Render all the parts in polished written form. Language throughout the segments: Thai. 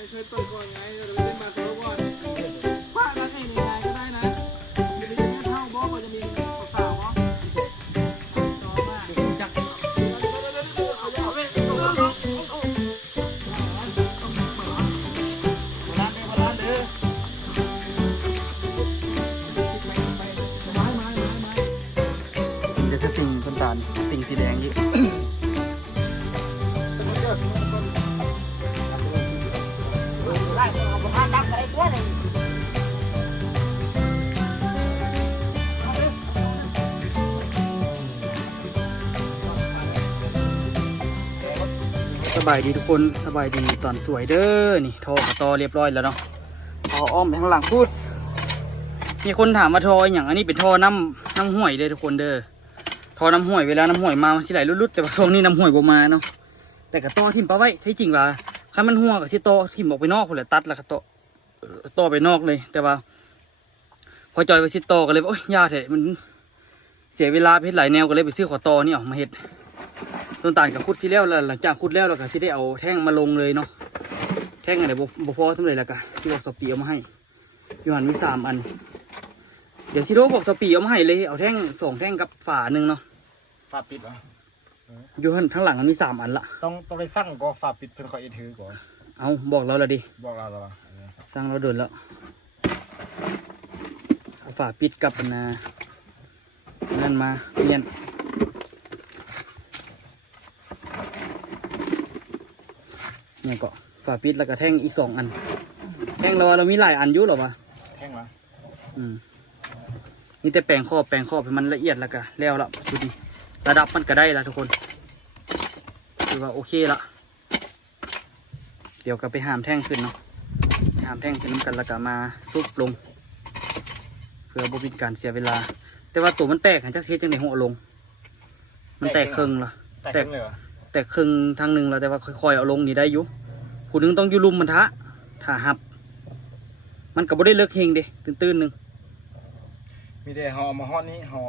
ช่วยเปิดก่อนไงเราไปเล่นมาโซ่ก่อนว่านักเองยังไงก็ได้นะมีเรื่องเท่าบอกว่าจะมีสาวๆมั้งต่อมาจักเดี๋ยวจะติ่งต้นตาลติ่งสีแดงนี่สบายดีทุกคนสบายดีตอนสวยเด้อนี่ทอกระตอเรียบร้อยแล้วเนาะทออ้อมไปข้างหลังพูดมีคนถามว่าทออย่างอันนี้เป็นทอน้ำห้วยเด้อทุกคนเด้อทอน้ำห้วยเวลาน้ำห้วยมามันสิไหลรุดๆแต่ว่าช่วงนี้น้ำห้วยบ่มาเนาะแต่กระตอทิ่มปะไว้ใช่จริงว่าถ้ามันหัวกับที่ตอทิ่มออกไปนอกคนละตัดแล้วกระตอไปนอกเลยแต่ว่าพอจอยไปซิตอก็เลยโอ้ยยาเถอะมันเสียเวลาเพชรหลายแนวก็เลยไปซื้อขอตอนี่ออกมาเห็ดต้นตาลกับคุดที่แล้วหลังจากคุดแล้วเราก็สิได้เอาแท่งมาลงเลยเนาะแท่งอะไรบ่พอสำเร็จแล้วก็สิบอกสปีเอามาให้ยูหันมี3 อันเดี๋ยวซิโร่บอกสปีเอามาให้เลยเอาแท่ง2 แท่งกับฝาหนึ่งเนาะ ฝาปิดวะ ยูหันทั้งหลังมันมี3 อันละ ต้องไปสั่งก็ฝาปิดเพื่อนคอยถือก่อน เอาบอกเราละดิ บอกเราแล้ว สร้างเราเดินแล้วเอาฝาปิดกับนั่นมาเนียนเนี่ยก็ฝาปิดแล้วก็แท่งอีก2 อันแท่งเรามีหลายอันอยู่หรอวะ แท่งวะ นี่แต่แปลงครอบให้มันละเอียดแล้วก็แล้วละชุดนี้ระดับมันก็ได้ละทุกคนคือว่าโอเคละเดี๋ยวก็ไปหามแท่งขึ้นเนาะหามแท่งขึ้นกันแล้วก็มาซุบลงเพื่อบ่เป็นการเสียเวลาแต่ว่าตัวมันแตกหันจักเสียจังในหัวลงมันแตกครึ่งละ แตกเลยวะ แตกครึ่งทางหนึ่งแล้วแต่ว่าค่อยๆเอาลงนี่ได้อยู่ผู้นึงต้องอยู่ลุมมันถ้าหับมันก็บ่ได้เลิกเฮงเด้ตื้นๆนึง มีแต่ห่อมาห่อนี้ห่อ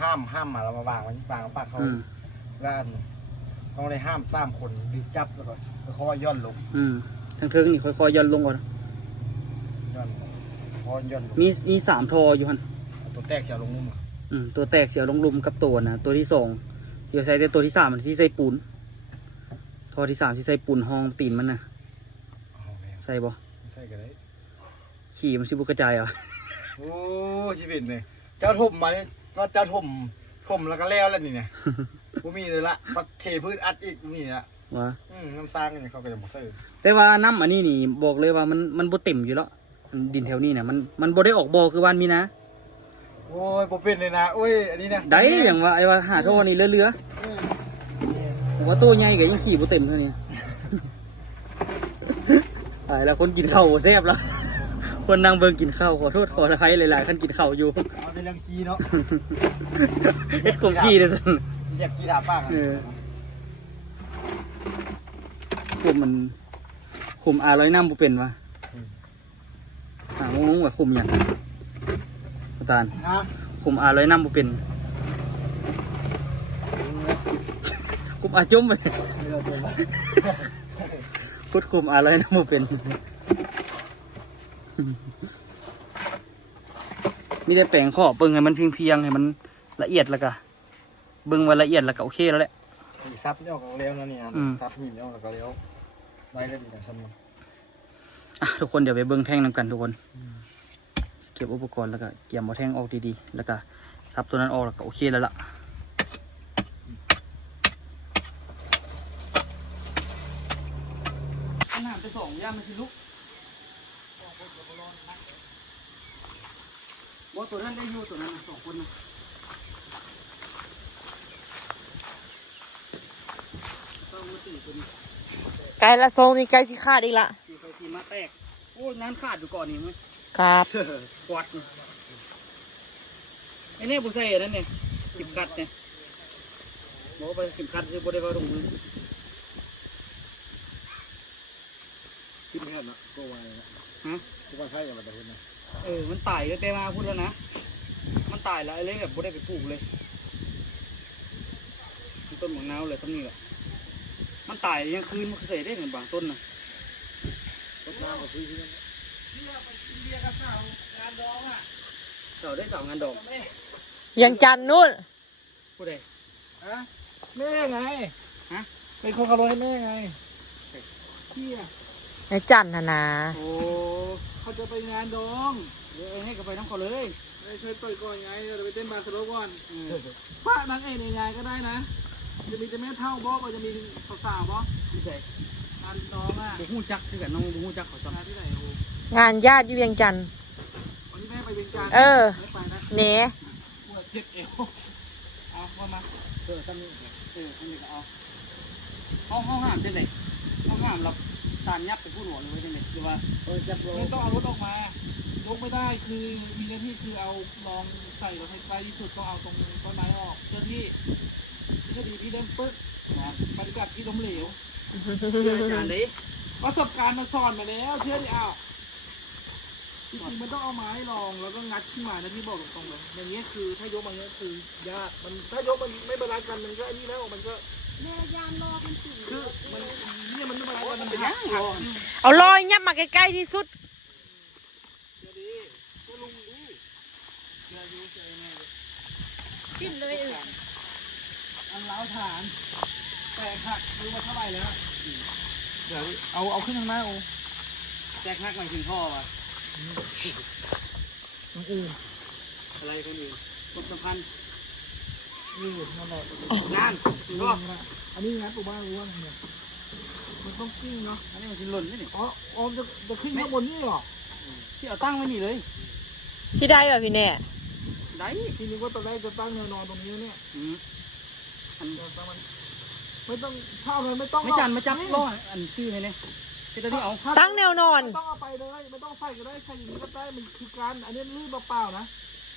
ห้ามมาเรามาวางไว้วางปากเขาด้านต้องเลยห้าม3 คนดึงจับแล้วก็ค่อยย่อนลง ทางเทิงนี่ค่อยๆย่อนลงก่อน ย่อนค่อยย่อนลง มี3 ทออยู่ฮัน ตัวแตกจะลงมุม ตัวแตกเสียลงลุมกับตัวนะตัวที่2เดี๋ยวใส่แต่ตัวที่3มันที่ใส่ปูนทอที่3ที่ใส่ปูนห้องตีนมันนะใส่บ่ ใช่กันได้ ขี่มันสิบุกระจายอ่ะ โอ้ชีวิตเนี่ยเจ้าถมมาเนี่ยก็เจ้าถมแล้วก็แล้วนี่เนี่ยกูมีเลยละปัดเทพื้นอัดอีกมีละ ว่า น้ำสร้างเนี่ยเขาก็จะบอกซื้อ แต่ว่าน้ำอันนี้นี่บอกเลยว่ามันบ่เต็มอยู่แล้วดินแถวนี้เนี่ยมันบ่ได้ออกบ่อคือบ้านมีนะ โอ้ยบ่เป็นเลยนะโอ้ยอันนี้นะ ได้อย่างว่าไอ้ว่าหาท่อนี่เรือผมว่าตัวใหญ่ก็ยังขี่บ่เต็มเท่านี้ ตายแล้วคนกินข้าวแซ่บแล้วคนนั่งเบิ่งกินข้าวขอโทษขออภัยหลายๆคนกินข้าวอยู่ เอาเป็นเรื่องขี้เนาะ เฮ็ดกลมขี้เลยสิ อยากขี้ดาบ้าง คุมมันคุมร้อยน้ำบุเป็นวะงงว่าคุมอย่างอาจารย์ ฮะ คุมร้อยน้ำบุเป็นคุมจุ่มไปพุดคุมร้อยน้ำบุเป็นมีแต่แปลงข้อเบิ่งให้มันเพียงๆให้มันละเอียดแล้วก็เบิ่งว่าละเอียดแล้วก็โอเคแล้วแหละ ซับเนี่ยของเลี้ยวนะเนี่ยซับหินเนี่ยแล้วก็เลี้ยวไว้เล่นอย่างชั้น ทุกคนเดี๋ยวไปเบิ่งแท่งนำกันทุกคนเก็บอุปกรณ์แล้วก็เกี่ยมเอาแท่งออกดีๆแล้วก็ซับตัวนั้นออกแล้วก็โอเคแล้วล่ะน้ำไป2 ย่ามันสิลุกว่าตัวนั้นได้อยู่ตัวนั้น2 คนนะต้องมาตีตัวนี้ ไก่ละทรงนี่ไก่สิขาดอีกละ ตีไปตีมาแตกโอ้น้ำขาดอยู่ก่อนนี่มั้ย ครับ กวาดนี่ไอ้เนี่ยบุใส่นั่นเนี่ยเข็มขัดเนี่ยบอกว่าไปเข็มขัดคือบ่ได้ว่าตรงมือ คิดแค่นั้นก็ไว้นะ ฮะ ก็ว่าใช่อะไรแบบนี้นะ มันตายแต่มาพูดแล้วนะมันตายแล้วไอ้เล่แบบบ่ได้ไปปลูกเลยต้นหมวกนาวเลยซ้ำนี่แหละมันตายยังคืนมันใส่ได้เหมือนบางต้นนะ ต้น กับพี่ที่นั่น นี่เราไปกินเบียร์กับสาวงานดองอ่ะ เราได้สาวงานดอก แม่ ยังจันทร์นู่น ผู้ใด ฮะแม่ไง ฮะ เป็นคนขับรถให้แม่ไงพี่อ่ะ ในจันทร์นะ โอ้ เขาจะไปงานดอง เดี๋ยวให้กับไปน้องเขาเลย ไม่ช่วยเปิดก่อนไงเดี๋ยวไปเต้นบาสโลก่อน เออ พระนางเอกในงานก็ได้นะจะมีแต่แม่เท่าบอสจะมีสาวๆบอส ผู้ใด งานดองอ่ะ บุหูจักคือกันน้องบุหูจักเขาจ งานที่ไหนโอ้ งานญาติอยู่เวียงจันทร์ วันนี้แม่ไปเวียงจันทร์ เออ ไม่ไปนะ เน ปวดเจ็บเอวเอามา เออซ้ำนี่เออซ้ำนี่ก็เอาห้องห้ามจังไดห้องห้ามเราตานยับไปพูดหัวเลยจังไดหรือว่า จับโล ไม่ต้องเอารถออกมายกไม่ได้คือมีหน้าที่คือเอาลองใส่รถให้ใกล้ที่สุดต้องเอาตรงต้นไม้ออกเจ้าที่คดีพี่เดินปึ๊กนะปฏิบัติที่ล้มเหลว อาจารย์เด้ ประสบการณ์มันสอนมาแล้วเชื่อดิอ้าวจริงๆมันต้องเอาไม้รองแล้วก็งัดขึ้นมานะที่บอกตรงๆเลยอย่างเงี้ยคือถ้ายกมาเงี้ยคือยากมันถ้ายกมันไม่บาลานซ์กันมันก็ไอ้นี่แล้วมันก็ แม่ยานรอมันตื่น คือมันเนี่ยมันไม่บาลานซ์กันมันเป็น ยั ยาก งรอ เอาลอยยับมาใกล้ๆที่สุด เดี๋ยวดีก็ลุงดีเดี๋ยวดูเจอแม่เลย กินเลยเออ อันล้าวฐานแตกหักรู้ว่าเท่าไหร่แล้วเดี๋ยวเอาขึ้นทางหน้าโอ้ แจกนักหมายถึงพ่อป่ะ น้องอู อะไรคนอื่นคนสัมพันธ์ นี่นั่นแหละ งานถึงพ่อ อันนี้งานปู่บ้านรู้ว่าเนี่ยมันต้องกิ้งเนาะ อันนี้มันสิหล่นไหมนี่ อ๋อออมจะขึ้นข้างบนนี่หรอ ที่เอาตั้งไว้นี่เลย ชิได้แบบพี่แน่ ได้ ทีนี้ว่าตอนแรกจะตั้งแนวนอนตรงนี้เนี่ย อืมอัน จะตั้งมันไม่ต้องเท่าเลยไม่ต้อง ไม่จันไม่จับล้ออันชื่อให้เนี่ยที่ตอนนี้เอา ตั้งแนวนอน ไม่ต้องเอาไปเลยไม่ต้องใส่ก็ได้ใส่อย่างนี้ก็ได้มันคือการอันนี้ลื่นเปล่าๆนะ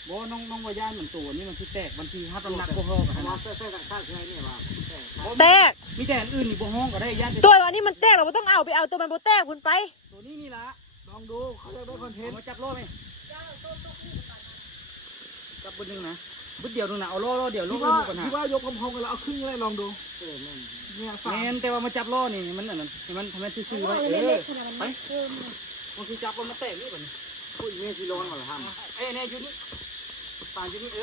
บอกว่าน้องวายานเหมือนตัวนี่มันคือแตกมันคือฮับน้ำหนักพวกเขากันนะ เส้นต่างๆใช่ไหมเนี่ยว่า แตก มีแต่อันอื่นนี่บ่ห้องก็ได้ย่าน ตัววันนี้มันแตกเราไม่ต้องเอาไปเอาตัวมันโบแตกคุณไป ตัวนี้นี่ละ ลองดูเขาจะได้คอนเทนต์ มาจับล้อไหมจับบนหนึ่งนะบึ้ดเดียวหนึงนะเอาล้อเดียวล้อ ที่ อื่ ว่าน มีปัญหา ที่ว่ายกพร้อมๆกันแล้วเอาครึ่งเลยลองดูเนี่ยสาม แมนแต่ว่ามาจับล้อนี่มันอันนั้นมันทำให้ซื่อๆไว้ เล็กๆขนาดมันเกินเลย มันคือจับแล้วมันแตกนี่แบบนี้ พูดเมสิโลนก่อนละห้าม เอ้ยเนี่ยอยู่นี่ป่านอยู่นี่เ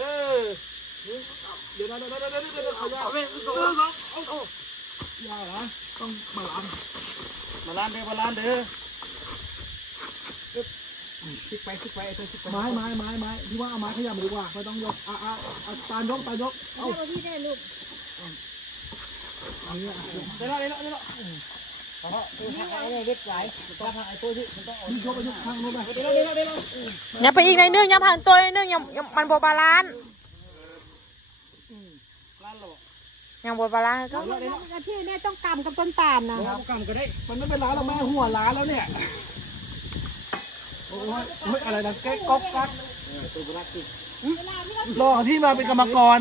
ดี๋ยวเขายาก เอาเลย ยากนะต้องบาลานซ์ มาล้านเด้อมาล้านเด้อ ซิกไปซิกไปไอ้ตัวซิกไป ไม้ที่ว่าเอาไม้ขยับมาดีกว่าไม่ต้องยกตายกเอา แม่เอาพี่ได้ลูก อันนี้ เดี๋ยว เพราะคือทางไอ้เนี่ยเล็กไหลถ้าทางไอ้ตัวที่มันต้องเอา นี่ยกข้างนู้นไป อย่าไปอีกในนึงอย่าผ่านตัวในนึงยังมันโบบาลานซ์ ล้านหรอ ยังโบบาลานซ์ก็ แล้วที่แม่ต้องกำกับต้นตาลนะ เอากำก็ได้ มันไม่เป็นร้านเราแม่หัวร้านแล้วเนี่ยโอ้ยอะไรนะแก๊กก๊อกกัก ตัวรักติด รอที่มาเป็นกรรมกร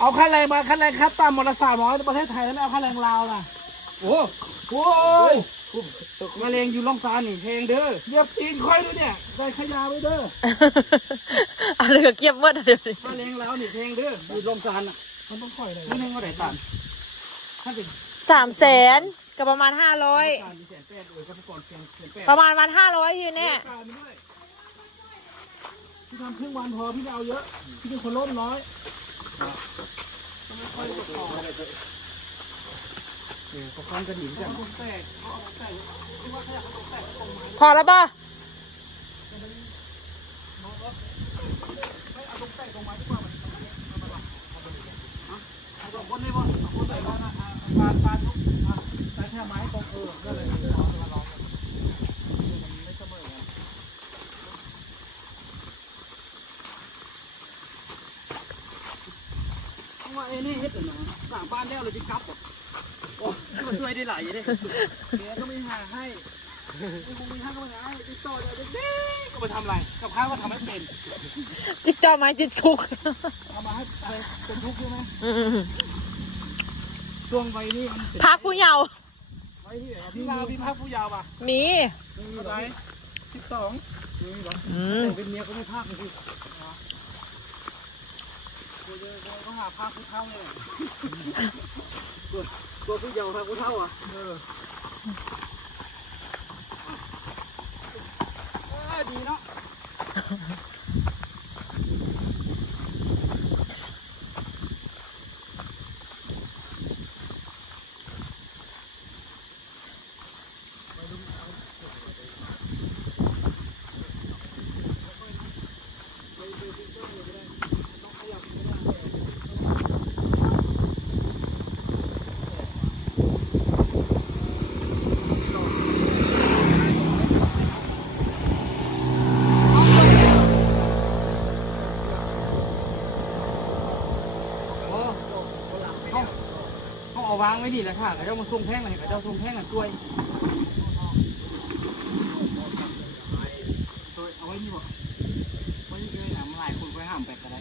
เอาค่าแรงมาค่าแรงขั้นต่ำวันละ300ในประเทศไทยแล้วไม่เอาค่าแรงลาวล่ะ โอ้ โอ้ย มาเลงอยู่ล่องซานนี่เพลงเด้อ เหยียบตีนค่อยดูเนี่ยใส่ขยะไว้เด้อ อะไรก็เก็บหมดเดี๋ยวนี้ มาเลงแล้วนี่เพลงเด้ออยู่ล่องซานอ่ะ มันต้องค่อยเลย นี่เพลงว่าไหนตันถ้าเป็น 300,000กับประมาณ500 การมีแสนแปดครับก่อนเสียงแปด ประมาณวัน500พี่แน่ การด้วยที่ทำครึ่งวันพอพี่ไม่เอาเยอะพี่เป็นคนโลภน้อยต้องไม่ค่อยตกต่อ ก็คล้องกระดิ่งจ้ะ ต้องแตกเอาแตกที่ว่าขยะต้องแตกตรงไม้ พอแล้วป่ะ ไม่เอาตรงแตกตรงไม้ดีกว่ามัน เอาสองคนได้ป่ะ คนแตกแล้วนะปานยกใช้แค่ไม้ตรงก็เลยลองมันไม่เสมอกัน เพราะว่าไอ้นี่เฮ็ดหน่อยสั่งบ้านแล้วเลยจะกลับอ่ะโอ้มันช่วยได้หลายอย่างเลย แกก็ไม่หาให้คงมีให้ก็ไม่ให้ติดต่อเด็กๆก็ไปทำอะไรกับข้าวก็ทำให้เป็น จิกจอไม้จิกทุก เอามาให้อะไรเป็นทุกข์ใช่ไหม ช่วงวัยนี้มันเป็น พักผู้เยาว์ ไว้ที่ไหนครับ พี่ลาวพี่ภาคผู้ยาวป่ะ มี ไม่มีหร อะ อ ไร ก 12 ไม่มีหรอก ม เป็นเมียก็ไม่ภาคเลยสิ ก็หาภาคผู้เท่าเลย ตัวผู้เยาว์ภาคผู้เฒ่าอ่ะ เออ เขาเอาวางไว้นี่แหละค่ะเขาเจ้ามาส่งแพงเลยเขาเจ้าส่งแพงกันช่วยเอาไว้นี่บ่ไว้นี่ก็ได้นะมันหลายคนไปห้ามแปกก็ได้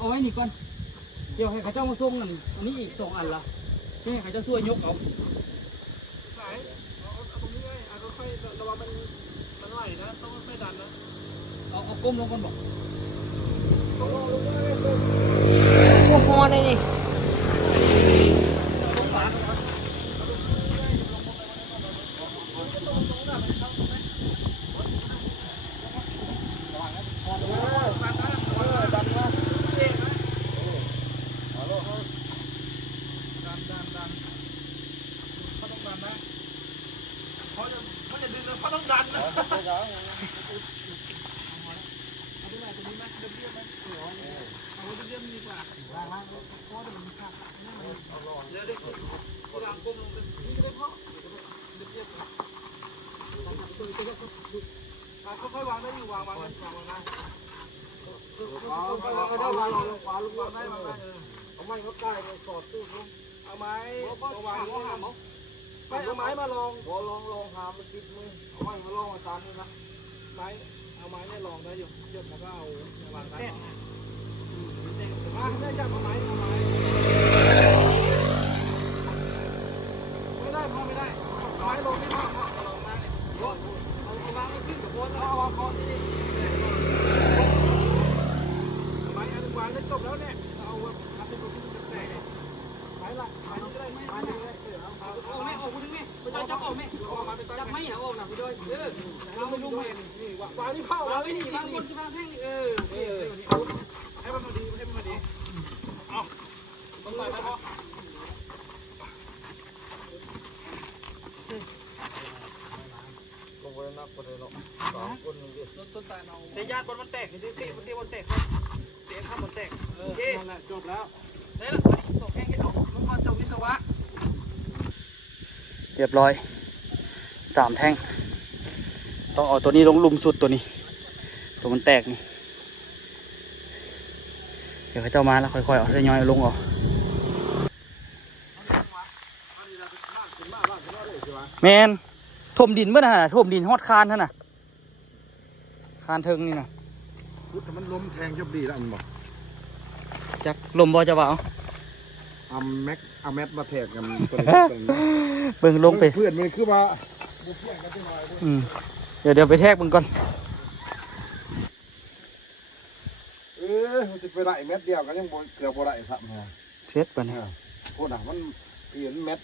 เอาไว้นี่ก่อนเดี๋ยวให้เขาเจ้ามาส่งนั่นอันนี้อีก2 อันละนี่เขาเจ้าช่วยยกเอา ไหนเอาตรงนี้ไงก็ค่อยระวังมันไหลนะต้องค่อยดันนะ เอาก้มลงก่อนบอก ลงเลย โอ้โหเลยนี่ ลงฝา ดันเขาต้องดันนะเขาจะดึงเขาต้องดันนะเอาตรงไหนตรงนี้ไหมเรียบไหมเอาเรียบดีกว่าเพราะเดี๋ยวมันขาดเดี๋ยวกูหลังก้มลงนี่ก็ได้พ่อเรียบค่อยๆวางได้อยู่วางนะค่อยๆวางได้วางได้เอาไม้เขาใกล้สอดตู้ลงเอาไม้วางไม่เอาไม้มาลองลองหามันติดมือเอาไม้มาลองอาจารย์นี่นะไม้เอาไม้เนี่ยลองได้อยู่เยอะแล้วก็เอาวางได้มาได้จับเอาไม้ไม่ได้พ่อไม่ได้เอาไม้ลงไม่พ่อลองมาเลยเอาวางไม่ขึ้นกับโคนเอาวางคอที่นี่เอาไม้อันวางได้จบแล้วเนี่ยเอาทำเป็นตัวที่มันแตกไม้ละไม้นี่ก็ได้ไม้นี่ก็ได้เอาไม่ออกคุณนึงนี่ไปจับออกไหมจับไม่เอาออกนะคุณด้วยเราไม่รู้นี่วางนี่พ่อวางไว้นี่วางบนที่วางแท่งให้มันมาดีเอาต้องใส่นะพ่อลงไปนักไปเลยเนาะ2 คนนี่ต้นตาเอาแต่ญาติบนมันแตกนี่เตะบนแตกเตะข้ามบนแตกโอเคจบแล้วได้ละส่งแข้งให้ออกลงมาจบวิศวะ เรียบร้อย3 แท่งต้องเอาตัวนี้ลงลุมสุดตัวนี้ตัวมันแตกนี่เดี๋ยวเขาเจ้ามาแล้วค่อยๆเอาทยอยเอาลงออกแมนถมดินเมื่อไหร่ถมดินฮอดคานท่านน่ะคานเทิงนี่นะ พุทธมันล้มแทงจบดีแล้วอันบอก จักลมบ่จะว่าเอา เอาแม็กมาแทกกันตัวนี้ เบิ่งลงไป เพื่อนมันคือว่า เดี๋ยวไปแทกมึงก่อน มันจะไปได้เม็ดเดียวกันยังเกือบบ่ได้สับฮะ เช็ดไปนี่ โคตรมันเปลี่ยนเม็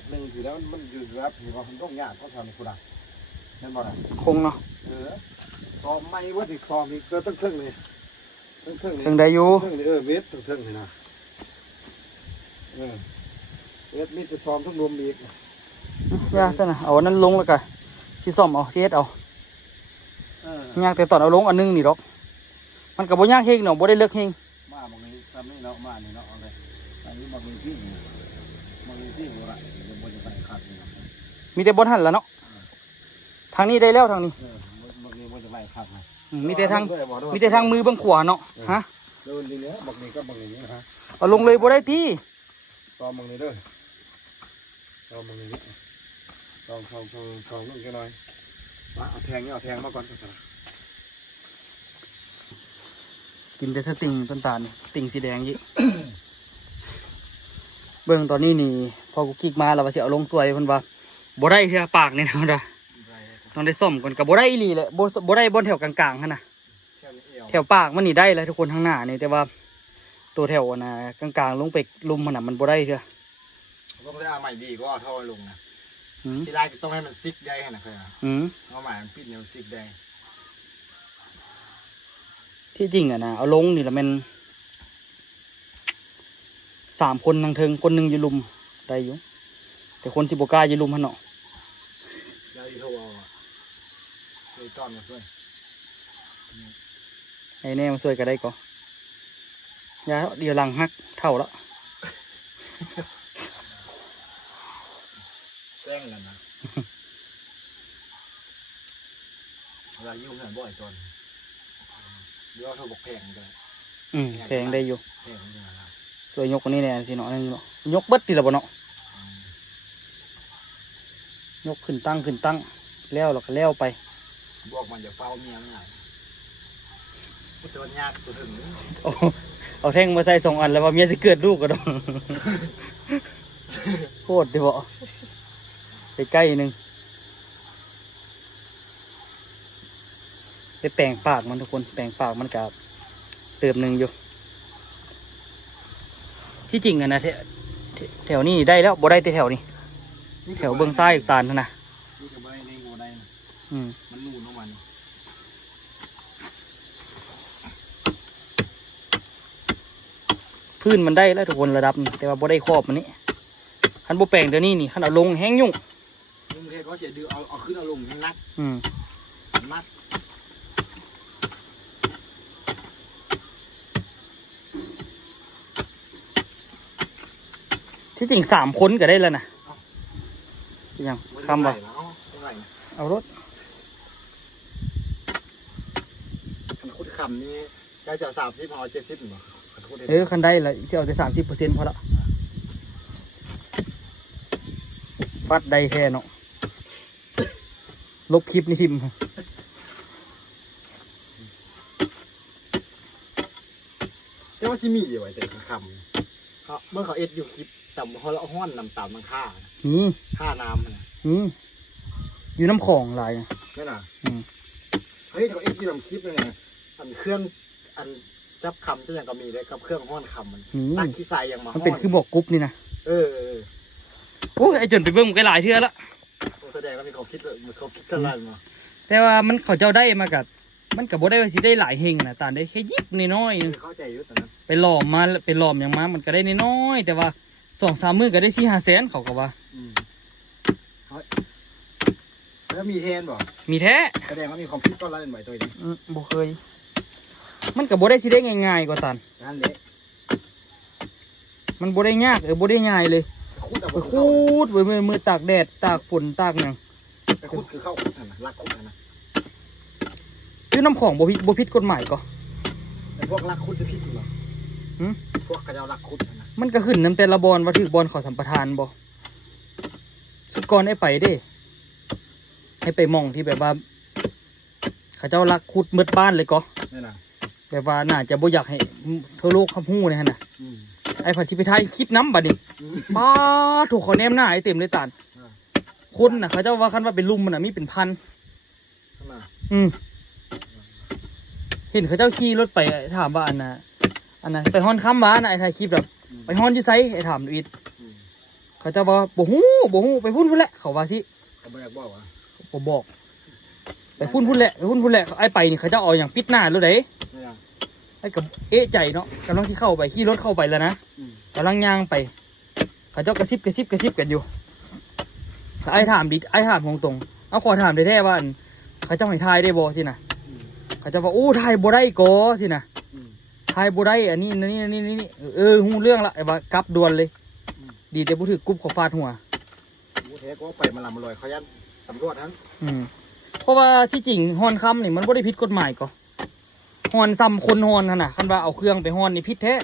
ดหนึ่งถือแล้วมันอยู่ครับถือว่ามันต้องยากก็ทำคุณอะนั่นบ่ได้ คงเนาะ ซ้อมไม่ว่าถึงซ้อมอีกก็ต้องเครื่องเลยเครื่อง ถึงได้อยู่ เครื่องเลยเวทเครื่องเลยนะเวทมีแต่ซ้อมทั้งรวมอีก ยากซะนะเอาอันนั้นลงแล้วกันที่ซ่อมเอาที่เฮ็ดเอายากแต่ตอนเอาลงอันนึงนี่ดอกมันก็บ่ยากเฮงเนาะบ่ได้เลิกเฮง มาบางทีทำนี่เนาะมานี่เนาะเอาเลยอันนี้บางทีบ่ได้เดี๋ยวบ่จะไปขาดนี่ มีแต่บนหันแล้วเนาะทางนี้ได้แล้วทางนี้ บางทีบ่จะไปขาดนะ มีแต่ทางมือเบื้องขวาเนาะฮะ เดินดีเนี้ยบางทีก็บางทีนะฮะ เอาลงเลยบ่ได้ตี ซ้อมบางทีเด้อซ้อมบางทีนี้ซ้อมนึงแค่น้อยเอาแทงมาก่อนก็สนะ กินแต่สติงต้นตาลนี่ติ่งสีแดงยี่ เบิ่งตอนนี้นี่พอกูคลิกมาแล้วว่าสิเอาลงสวยเพิ่นว่าบ่ได้เทื่อปากนี่นะ ต้องได้ซ่อมก่อนกับบ่ได้อีหลีแหละบ่ได้บนแถวกลางๆหั่นน่ะแถวปากมันนี่ได้เลยทุกคนข้างหน้านี่แต่ว่าตัวแถวน่ะกลางๆลงไปลุมมันน่ะมันบ่ได้เทื่อ ต้องได้เอาใหม่ดีก็เท่าลงนะ อืม ที่แรกต้องให้มันซิกได้ขนาดไหนเอาใหม่มันปิดเนี่ยมันซิกได้ ที่จริงอะนะเอาลงนี่ละมัน3 คนทางเทิงคนหนึ่งอยู่ลุมได้อยู่แต่คนสิบกล้าอยู่ลุมหันเนาะ ยายโทรเอาเลยตอนมาช่วย ไอ้แน่มาช่วยกันได้ก็ยาเดี๋ยวหลังหักเท่าละ แซงกันนะเวลายุ่งกันบ่อยตอนเดี๋ยวโทรบอกแพงกัน แพงได้อยู่ แพงกันนะ ช่วยยกคนนี้แน่สิเนาะนั่นเนาะยกเบิดทีละบ่เนาะยกขึ้นตั้งแล้วเราก็แล้วไป บอกมันจะเฝ้าเมียง่ายกูจะยากกูถึง เอาแท่งมาใส่2 อันแล้วว่าเมียสิเกิดลูกก็ต้อง โคตรดิบ่ไปใกล้หนึงไปแปลงปากมันทุกคนแปลงปากมันกับเติมหนึ่งอยู่ที่จริงอะนะแถวนี้ได้แล้วบ่ได้แต่แถวนี้แถวเบื้องซ้ายอีกตาลนั่นนะ นี่ก็บ่ได้นี่ก็บ่ได้นะ อืม มันนู่นของมัน พื้นมันได้แล้วทุกคนระดับนี้แต่ว่าบ่ได้ครอบมันนี่คันบ่แปลงเดี๋ยวนี้นี่คันเอาลงแห้งยุ่ง ลุงเทศว่าเสียดื้อเอาขึ้นเอาลงให้นัก อืม นัก ที่จริง3 คนก็ได้แล้วนะยังคำบ่ เอาเท่าไหร่นะ เอารถ คันคุดคำนี่ใกล้จะ30เอา70หรอคันคุด คันได้ละเชี่ยวแต่30%พอละฟัดได้แค่เนาะลบคลิปนี่ทิม แต่ว่าซิมีอยู่ไว้แต่คำเขาเมื่อเขาเอ็ดอยู่คลิปต่ำเขาละห้อนนำตามมังค่า นี่ ค่าน้ำนะ นี่อยู่น้ำของหลายนะ นั่นน่ะ อืม เฮ้ยเขาเอ็ดอยู่ลำคลิปเลยไงอันเครื่องอันจับคำที่ยังก็มีเลยกับเครื่องห้อนคำมัน นี่ ตั้งขี้ทรายยังมา มันเป็นคือบอกกรุ๊ปนี่นะ เออ โอ้ยไอจนไปเบิ่งมันก็หลายเทื่อละ แสดงว่ามีเขาคิดเลยเขาคิดกันอะไรมา แต่ว่ามันเขาเจ้าได้มากับมันกับบ่ได้ว่าสิได้หลายเฮงนะตาได้แค่ยิบน้อยๆนึง เข้าใจอยู่แต่นั้น ไปหลอมมาไปหลอมอย่างมามันก็ได้น้อยๆแต่ว่า2-3 มื้อก็ได้4-5 แสนเขาก็ว่า เขาแล้วมีเทนบอก มีแท้ แสดงว่ามีความคิดก้อนละเล่นบ่อยตัวนี้ บ่เคย มันก็บ่ได้สิได้ง่ายๆกว่าตัน นั่นเละ มันบ่ได้ยากบ่ได้ง่ายเลย คุดเอา ไปคูดไปมือตากแดดตากฝนตากหยัง ไปคุดคือเข้าคุดนะรักคุดนะ คือน้ำของบ่ผิดกฎหมายก็ แต่พวกรักคุดจะพิษอยู่หรอ หืม พวกกระเจ้ารักคุดนะ มันก็ขึ้นนำแต่ละบอนว่าถือบอนเขาสัมปทานบ่สุดก่อนไอ้ไปเด้ให้ไปหมองที่แบบว่าเขาเจ้ารักขุดมืดบ้านเลยก็ นี่นะ แบบว่าน่าจะบ่อยากให้ทั่วโลกเขาฮู้เลยหั่นน่ะไอ้ผัดสิไปถ่ายคลิปน้ำบัดนี้ป้าถูกเขาแนมหน้าไอ้เต็มเลยตาลคนน่ะเขาเจ้าว่าคันว่าเป็นลุมมันน่ะมีเป็นพัน ข้างหน้า เห็นเขาเจ้าขี่รถไปถามว่าอันน่ะไปฮ้อนค้ำว้าน่ะไอ้ถ่ายคลิปแบบไปฮ้อนอยู่ไสไอ้ถามอีกเขาเจ้าว่าบ่ฮู้ไปพุ่นพุ่นแหละเขาว่าสิ เขาไม่อยากบอกว่า บ่บอกไปพุ่นพุ่นแหละไอ้ไปนี่เขาเจ้าเอาอย่างปิดหน้ารถเด้ นี่นะ ไอ้กับเอะใจเนาะกำลังที่เข้าไปขี่รถเข้าไปแล้วนะกำลังย่างไปเขาเจ้ากระซิบกันอยู่ไอ้ถามตรงๆเอาขอถามได้แท้ว่าอันเขาเจ้าให้ทายได้บ่สินะเขาเจ้าว่าโอ้ทายบ่ได้ก็สินะทายบ่ได้อันนี้ฮู้เรื่องละไอ้ว่ากลับด่วนเลย ดีแต่บ่ถือกรุ๊ปเขาฟาดหัว กูเทก็ไปมาลำมาลอยเขายันตำรวจทั้ง เพราะว่าที่จริงฮอนคำนี่มันบ่ได้ผิดกฎหมายก็ฮอนซ้ำคนฮอนนั่นน่ะคันว่าเอาเครื่องไปฮอนนี่ผิดแท้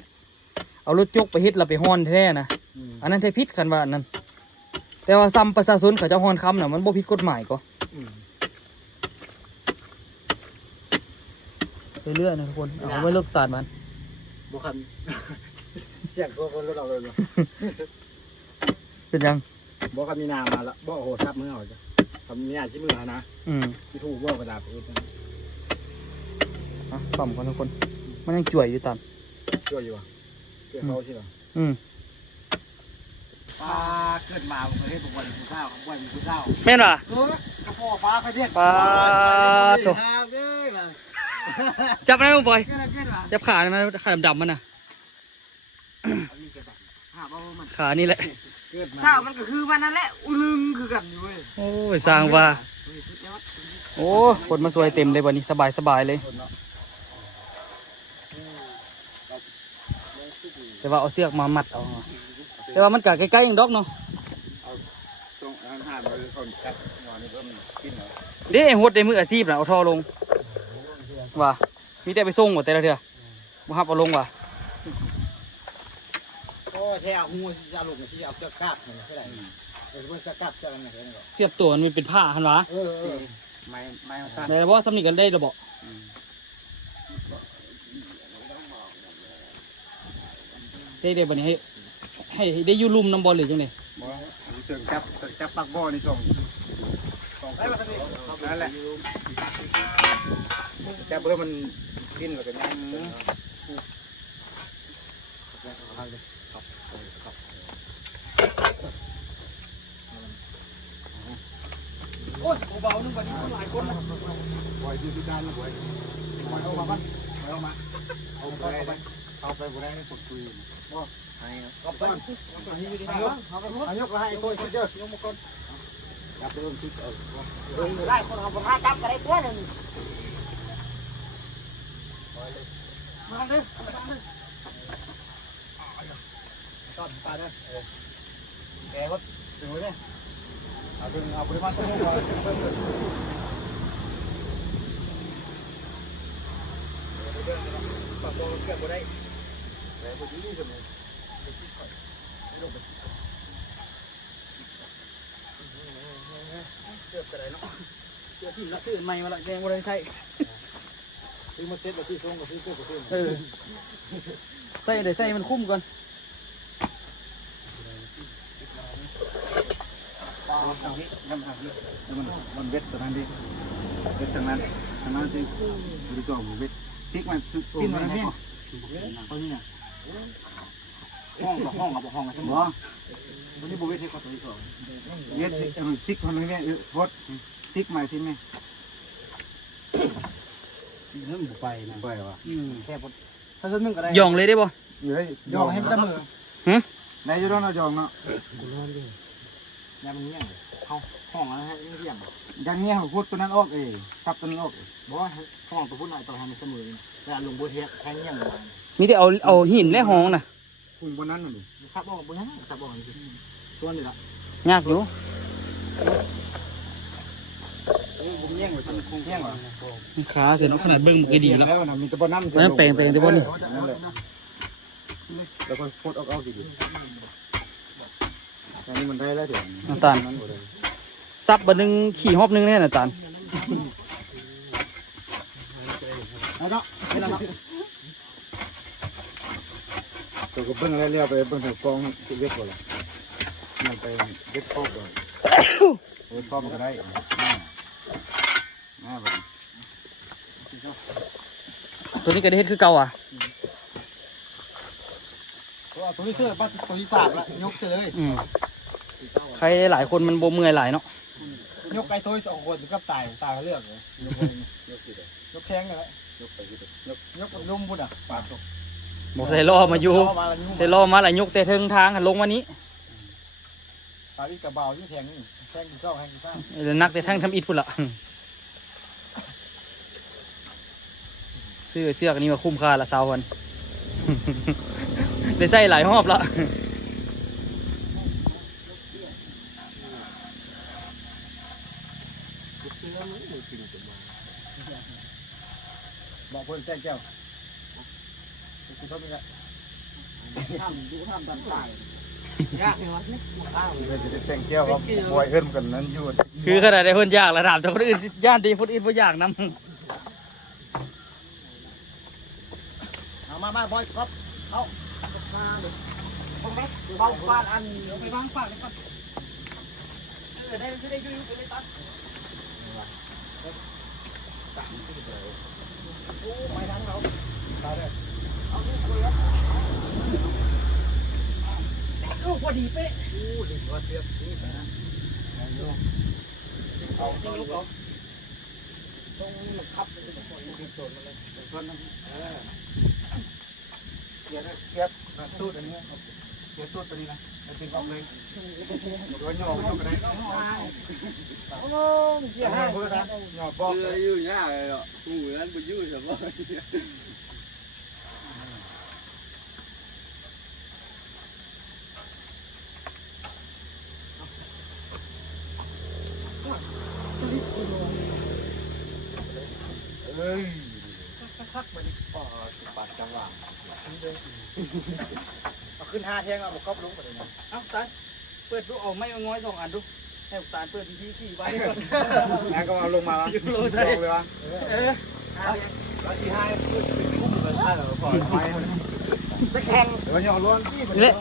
เอารถยกไปเฮ็ดแล้วไปฮอนแท้นะอันนั้นแท้ผิดคันว่าอันนั้นแต่ว่าซ้ำประชาชนเขาเจ้าฮอนคำน่ะมันบ่ผิดกฎหมายก็เรื่อยๆนะทุกคนเอาไว้ลบตัดมัน บุคัน เสียงโซ่คนรถเราเลย เป็นยัง บอกคันมีนามาแล้วบอกโหทับมือเอาจ้ะทำมีอาชีพมือนะที่ถูกบอกกระดาษไป ซ่อมก่อนทุกคนมันยังจ่วยอยู่ตัน ช่วยอยู่อ่ะช่วยเขาสิเหรอ ปลาเกิดมาประเทศบอกว่ามีผู้เศร้าว่ามีผู้เศร้า แม่นว่ะ กระเพาะปลาประเทศ ปลา ตัว จับได้บ่บ่อยจับขาได้ไหมขาดำๆมันน่ะขานี่แหละ เช้ามันก็คือวันนั้นแหละอุลึงคือกันอยู่เว้ย โอ้ยสร้างว่าโอ้คนมาสวยเต็มเลยวันนี้สบายเลยแต่ว่าเอาเสือกมามัดเอาแต่ว่ามันกะใกล้ๆอย่างดอกเนาะ ตรงอาหารมันคนจับหัวนี่ก็มันกินเหรอ เด้ไอ้หดในมืออาชีพน่ะเอาท่อลงว่ามีแต่ไปส่งหมดแต่ละเถื่อบ่ฮับเอาลงว่ะ โอ้แท้เอางูที่จะลงที่เอาเสื้อกาดนี่ก็ได้เออเสื้อกาดเสื้ออะไรนี่ก็ เสียบตัวมันเป็นผ้าหันวะ ไม่ตัด แต่ว่าสำนีกันได้ระบบได้เดี๋ยววันนี้ให้ได้ยูรุมน้ำบอลหรือจังไง บ่เสื้อจับปักบ่อนี่ส่งนั่นแหละจับเพื่อมันกินแล้วก็ย่าง โอ้ยเบาๆนึงวันนี้หลายคนนะ ปล่อยอยู่ที่การนะปล่อยเอามาบ้านเอามาเอาไปเอาไปบ่ได้ให้ปลดคุยบ่ให้เอาไปเอายกให้ตัวเยอะยกมาก่อนจับเริ่มคิดได้คนเอาผ้าจับอะไรตัวนึง มาเลย ต้นตาได้แกก็ถึงไว้เนี่ยเอาปริมาณตัวนี้ก่อนปากบอลเก็บไว้ได้แล้วพอดีจะมีเสื้อที่ละซื้อใหม่มาละแกงบริใส่ ซื้อมาเซ็ตแบบที่ส่งกับซื้อเสื้อกับซื้อ ใส่เดี๋ยวใส่มันคุ้มก่อน ทางนี้น้ำทางนี้มันเวทตรงนั้นดิเวทตรงนั้นสิบริจาคเวทพลิกมันกินมันนี่เขาเนี่ยห้องกับห้องกันใช่ไหมวันนี้บุเวทให้กับตัวที่สองเวทซิกคนนี้เนี่ยพดซิกใหม่ที่ไหม เริ่มไปนะ ไปวะแค่พดถ้าฉันมึงก็ได้ ย่องเลยได้ป่ะ อยู่ให้ยองให้มันตั้งมือ ฮะ นายอยู่ด้านนอกยองเนาะยังมันเงี้ยห้องอะไรให้เงี้ยยังเงี้ยพูดตัวนั้นออกซับตัวนั้นออกบอกว่าห้องตัวพูดหน่อยต่อให้มันเสมอแต่ลงบัวเทียแทงเงี้ยมา มีแต่เอาหินและห้องน่ะ คุณบนนั้นน่ะซับออกบนนั้นซับออกสิส่วนนี่ละ ยากอยู่ ผมแย่งไว้ตัวคงแย่งวะ ขาเสียน้องขนาดเบิ้งมันก็ดีแล้ว แล้วนะมีแต่บนนั้น นั่นแปลงแต่บนนี่ นั่นแหละแล้วก็พูดเอาดีอันนี้มันได้แล้วเดี๋ยว น้ำตาลซับบะนึงขี่ฮอบนึงแน่น้ำตาล เอาเนาะตัวก็เบิ้งแล้วเรียกไปเบิ้งแถวกองที่เวทก่อนละมันไปเวทครอบก่อนเวทครอบมันก็ได้แบบ ตัวนี้ก็ได้เฮ็ดคือเก่าอ่ะ ตัวที่เสื้อป้าตัวที่สามละยกเสื้อเลย ใครหลายคนมันบ่เมื่อยหลายเนาะ ยกไก่ตัวสองคนถึงกับตายเขาเลือกเลยยกแข้งเลยยกลุ่มพุ่นอ่ะปากตก บอกใส่ล่อมาอยู่ใส่ล่อมาหลายยกแต่เทิงทางหันลงมานี้ ตาอีกกระเบาที่แทงนี่แทงกี่ซ่องแทงกี่ซ่อง เดี๋ยวนักแต่ทั้งทำอิฐพุ่นละเสื้อกันนี้มาคุ้มค่าละสาวคน ได้ใส่หลายรอบละ บอกคนแจ้งแก้วคุณชอบไหมครับทำตายยากเลยวะเนี่ยจะแจ้งแก้วครับบอยเอิ้นกันนั้นอยู่ คือขนาดได้คนยากระดับแต่คนอื่นย่านดีคนอื่นบ่อยากนำ เอามาบอยครับเอา เบาฟาดอันเดี๋ยวไปวางฝากเลยก่อนได้ยุ่ยไปเลยตัดโอ้ไม่ทั้งเราตายเลยเอาลูกคุยครับลูกพอดีเป๊ะ ดีว่าเสียบนี่นะเอาจริงลูกเอา ต ตรงขับมันจะปล่อยมันโดนมาเลยส่วนนั้นเกียร์ตู้ตัวนี้เกียร์ตู้ตัวนี้นะมันเป็นออกเลยโดนหยอกก็ได้โอ้เสียหายเพื่อนนะหยอกบอก chưa yêu nhá rồi ngủ ăn bữa vui rồi bơi เฮ้ยคักๆไปดิปอปาดจังหวะเอาขึ้น5แท่งเอาบุกก๊อบลงไปเลยนะ เอ้าตาลเปิดดูออกไม่มาง้อย2 อันดูให้ตาลเปิดที4ใบก่อน แล้วก็เอาลงมาวะ ลงใส่ ลงเลยวะแล้วที่5พูดถึงกุ้งเลยถ้าเราปล่อยไว้จะแข่งเดี๋ยวหยอกล้วนที่ เละ5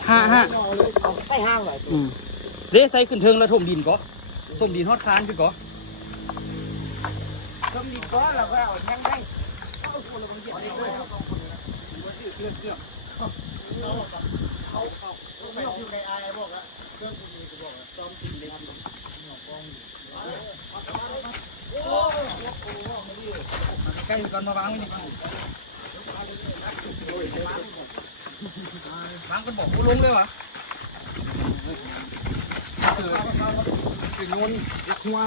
เอาใส่ห้างเลย 5เละใส่ขึ้นเทิงแล้วถมดินก็ถมดินฮอดคานคือก็ ต้องมีก้อนเราก็เอาแท่งให้ไม่อยู่ในไอ้บอกอะเครื่องคุณมีก็บอกอะต้องกินเล็ก ใกล้ก่อนมาวางไว้นี่วางกันบอกกูลงเลยวะ ถึงโยนหัว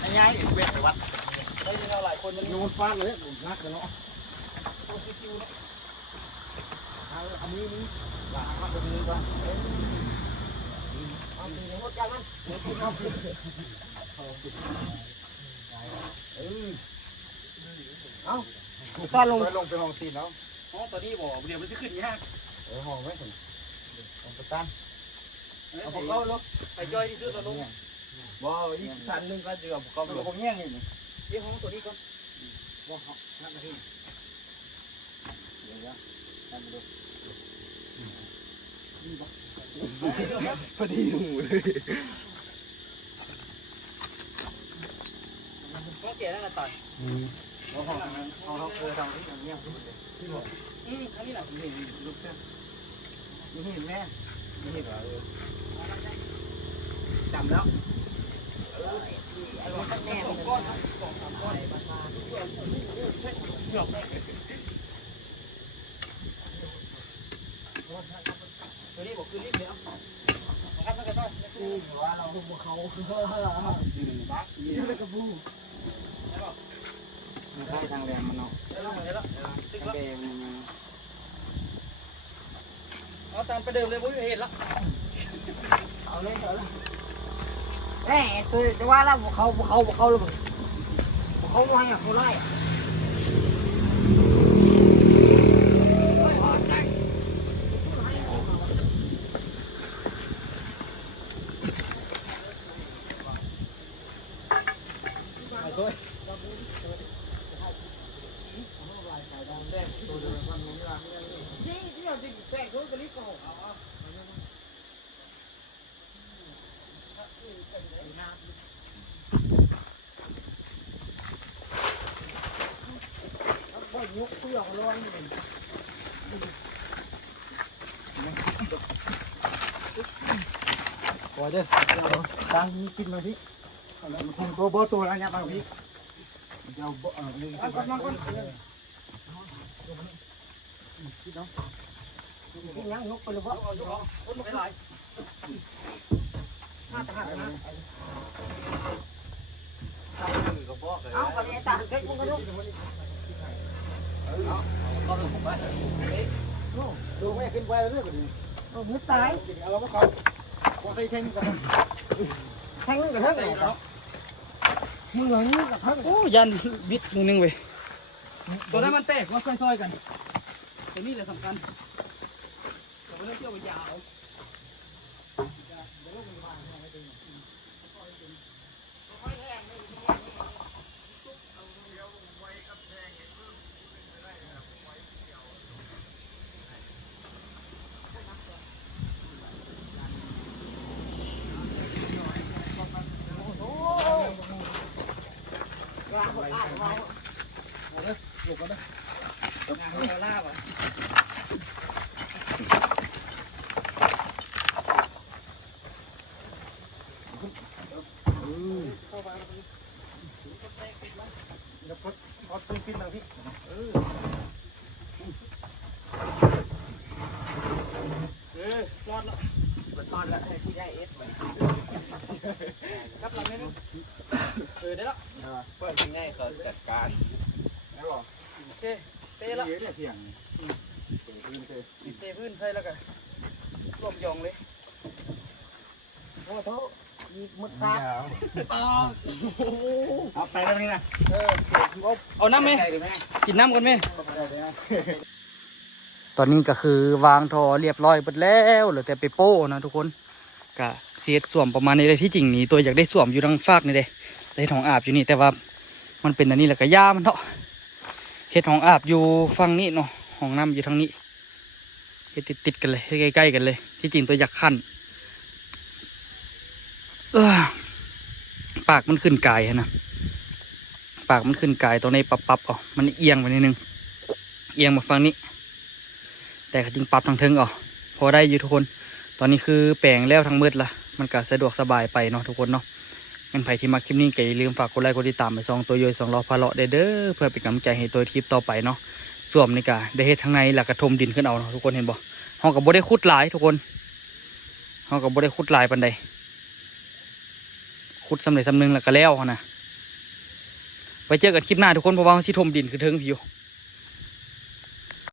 ไอ้ยัยเบ็ดวัด ได้ยินเราหลายคนมัน โยนฟาดเลยผมนักกันเนาะอันนี้นี่หลังมาตรงนี้ก่อนเอาตีในหัวใจมันเดี๋ยวคุณเอาไปเอาฟาดลงไปห้องตีนแล้ว อ๋อตอนนี้บอกเดี๋ยวมันจะขึ้นยาก ห้องไม่ถึงห้องประตัน เอาพวกเขาลบไปย่อยที่ซื้อตัวลง บ่อีกชั้นนึงก็จะเอาพวกเขาลงผมแย่งนี่ เดี๋ยวห้องตัวนี้ก่อน บ่เขานั่นนะพี่เดี๋ยวนั่นดูพอดีหูเลย ต้องเจ๋แล้วนะต่อย เขาเคยทำที่อย่างเงี้ยที่บอก อันนี้แหละ นี่ลูกเส้นนี่เห็นแม่นี่เห็นเหรอจำแล้ว แม่2 ก้อนครับ2-3 ก้อนตัวนี้บอกคือรีบเดี๋ยวนะครับมันก็ต้อง ว่าเราพวกเขานี่เลยกระบูมันใช่ทางแรงมันเนาะ เดี๋ยวเราเดี๋ยวเราตึก ทาง แล้ว แรงมัน เอาตามไปเดิมเลยบุ้ยเห็นแล้ว เอาเลยเอาเลยแหมตัวจะว่าแล้วพวกเขาเลยพวกเขาไม่ให้เขาไล่ พอเด้อตังมีกินมาพี่คงตัวตัวแล้วเนี่ยบางพี่เดี๋ยวนี่กำลังคนกินยังนกไปเลยบ่ คนไม่หลาย เอาไปไอ้ตาเซ็ตมึงก็นกดูไม่ขึ้นไปเรื่อยๆนี่มึงตายเราก็เขาว่าใส่แท่งกันแท่งกับแท่งไหนครับมึงหลังกับแท่ง โอ้ยันบิดมือนึงไปตัวนั้นมันแตกว่าซอยๆกันตัวนี้แหละสำคัญแต่ไม่ต้องเที่ยวไปยาว หลบกันนะ งานเราล่าว่ะ จะ ปิ้นมาพี่ รอดแล้ว ตอนละให้ผู้ใหญ่เอสไป ครับหลังนี้นึงได้แล้ว เพื่อนผู้ใหญ่เขาจัดการ แล้วบอก โอเคเตะแล้ว เยอะเนี่ยเที่ยงพื้นเลย เตะพื้นใส่แล้วกันรวมยองเลย โอ้โหมีมุดซาเอาไปแล้วนี่นะ เอาน้ำไหม ใช่หรือไม่ กินน้ำกันไหม ได้เลยนะ ตอนนี้ก็คือวางทอเรียบร้อยหมดแล้วเหลือแต่ไปโป้นะทุกคนก็เสียดสวมประมาณนี้เลยที่จริงนี่ตัวอยากได้สวมอยู่ทางฟากนี่เลยได้ห้องอาบอยู่นี่แต่ว่ามันเป็นอันนี้แหละก็ย่ามันเนาะเฮ็ดห้องอาบอยู่ฝั่งนี้เนาะห้องน้ำอยู่ทางนี้เฮ็ดติดกันเลยใกล้ๆกันเลย ที่จริงตัวอยากขั้นปากมันขึ้นกายนะปากมันขึ้นกายตัวในปับๆอ๋อมันเอียงไปนิดนึงเอียงมาฝั่งนี้แต่ก็จริงปรับทางเทิงอ๋อพอได้อยู่ทุกคนตอนนี้คือแปลงแล้วทั้งมืดละมันก็สะดวกสบายไปเนาะทุกคนเนาะงั้นใครที่มาคลิปนี้ก็อย่าลืมฝากกดไลค์กดติดตามไปซองตัวย่อย2 ล้อพาเลาะเด้อเพื่อเป็นกำลังใจให้ตัวคลิปต่อไปเนาะส่วนนี่ก็ได้เฮ็ดทางในหลักกระทมดินขึ้นเอาเนาะทุกคนเห็นบ่ห้องกับบ่ได้ขุดหลายทุกคนห้องกับบ่ได้ขุดหลายปานใดขุดสำเร็จสำนึงแล้วก็แล้วนะไปเจอกันคลิปหน้าทุกคนเพราะว่าเขาสิถมดินขึ้นเทิงพี่อยู่